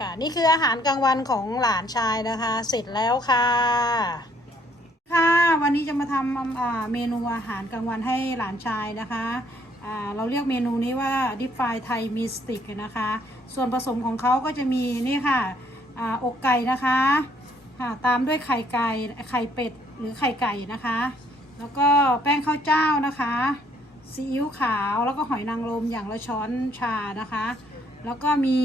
ค่ะนี่คืออาหารกลางวันของหลานชายนะคะ เสร็จแล้วค่ะ ค่ะวันนี้จะมาทำเมนูอาหารกลางวันให้หลานชายนะคะเราเรียกเมนูนี้ว่าดิฟ i ไทยมิสติกนะคะ ส่วนผสมของเขาก็จะมีนี่ค่ะออกไก่นะคะค่ะตามด้วยไข่ไก่ไข่เป็ดหรือไข่ไก่นะคะ แล้วก็แป้งข้าวเจ้านะคะซีอิ๊วขาวแล้วก็หอยนางรมอย่างละช้อนชานะคะ แล้วก็มี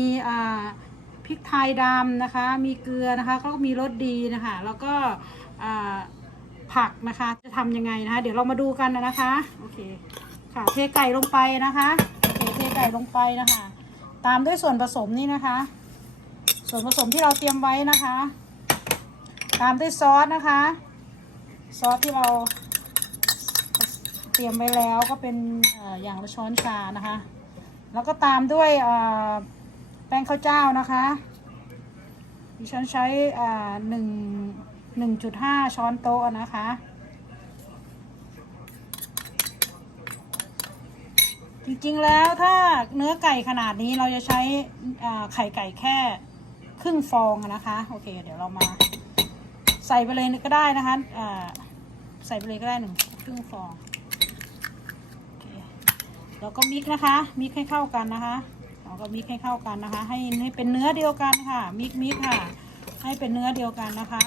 พริกไทยดำนะคะ มีเกลือนะคะก็มีรสดีนะคะ แล้วก็ผักนะคะจะทำยังไงนะคะ เดี๋ยวเรามาดูกันนะคะโอเคค่ะเทไก่ลงไปนะคะโอเคเทไก่ลงไปนะคะ ตามด้วยส่วนผสมนี่นะคะ ส่วนผสมที่เราเตรียมไว้นะคะ ตามด้วยซอสนะคะ ซอสที่เราเตรียมไว้แล้วก็เป็นอย่างละช้อนชานะคะ แล้วก็ตามด้วยอ ข้าวเจ้านะคะ ดิฉันใช้อ่าหนึ่งหนึ่งจุดห้าช้อนโต๊ะนะคะ จริงๆแล้วถ้าเนื้อไก่ขนาดนี้เราจะใช้ไข่ไก่แค่ครึ่งฟองนะคะ โอเค เดี๋ยวเรามาใส่ไปเลยก็ได้นะคะใส่ไปเลยก็ได้หนึ่งครึ่งฟองโอเคแล้วก็มิกนะคะ มิกให้เข้ากันนะคะ ก็มิกให้เข้ากันนะคะ ให้ให้เป็นเนื้อเดียวกันค่ะ มิกมิกค่ะ ให้เป็นเนื้อเดียวกันนะคะ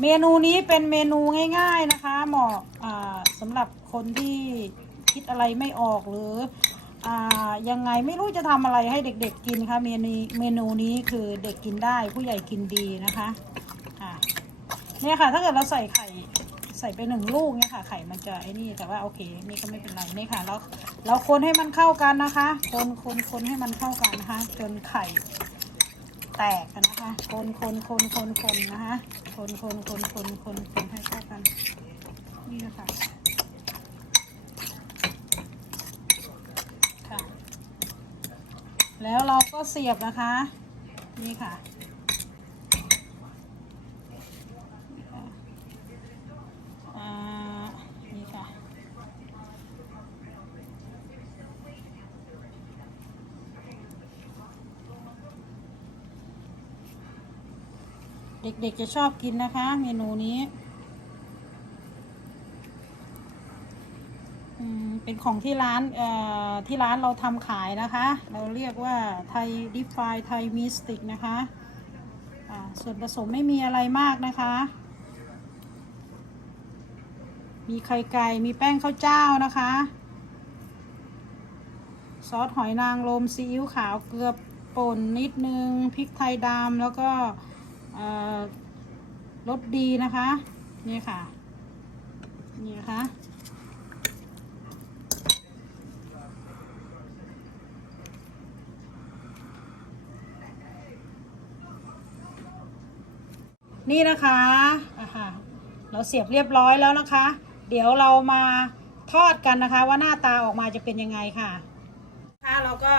เมนูนี้เป็นเมนูง่าย ๆนะคะ เหมาะสำหรับคนที่คิดอะไรไม่ออกหรืออยังไงไม่รู้จะทำอะไรให้เด็กๆกินคะเมนูเมนูนี้คือเด็กกินได้ผู้ใหญ่กินดีนะคะเนี่ยค่ะ ถ้าเกิดเราใส่ไข่ ใส่ไปหนึ่งลูกเนี่ยค่ะ ไข่มันจะไอ้นี่แต่ว่าโอเค นี่ก็ไม่เป็นไรนี่ค่ะแล้วเราคนให้มันเข้ากันนะคะ คนคนคนให้มันเข้ากันนะคะ จนไข่แตกกันนะคะ คนคนคนคนคนนะคะ คนคนคนคนคนคนให้เข้ากัน นี่นะคะค่ะ แล้วเราก็เสียบนะคะ นี่ค่ะอ่านี่ค่ะ เด็กๆจะชอบกินนะคะ เมนูนี้เป็นของที่ร้านที่ร้านเราทำขายนะคะ เราเรียกว่าไทยดิฟายไทยมิสติกนะคะส่วนผสมไม่มีอะไรมากนะคะ มีไข่ไก่ มีแป้งข้าวเจ้านะคะ ซอสหอยนางรมซีอิ๊วขาวเกลือป่นนิดนึง พริกไทยดำแล้วก็ รสดีนะคะ นี่ค่ะ นี่นะคะนี่นะคะอะค่ะเราเสียบเรียบร้อยแล้วนะคะ เดี๋ยวเรามาทอดกันนะคะ ว่าหน้าตาออกมาจะเป็นยังไงค่ะค่ะเราก็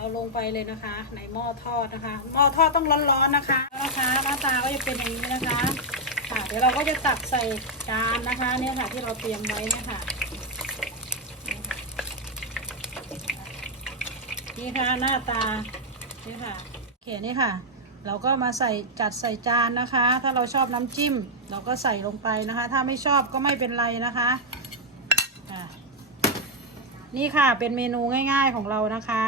เอาลงไปเลยนะคะ ในหม้อทอดนะคะ หม้อทอดต้องร้อนๆนะคะนะคะหน้าตาก็จะเป็นอย่างนี้นะคะค่ะเดี๋ยวเราก็จะตักใส่จานนะคะ เนี่ยค่ะที่เราเตรียมไว้เนี่ยค่ะนี่ค่ะหน้าตานี่ค่ะโอเคนี่ค่ะ เราก็มาใส่จัดใส่จานนะคะ ถ้าเราชอบน้ำจิ้ม เราก็ใส่ลงไปนะคะ ถ้าไม่ชอบก็ไม่เป็นไรนะคะนี่ค่ะเป็นเมนูง่ายๆของเรานะคะ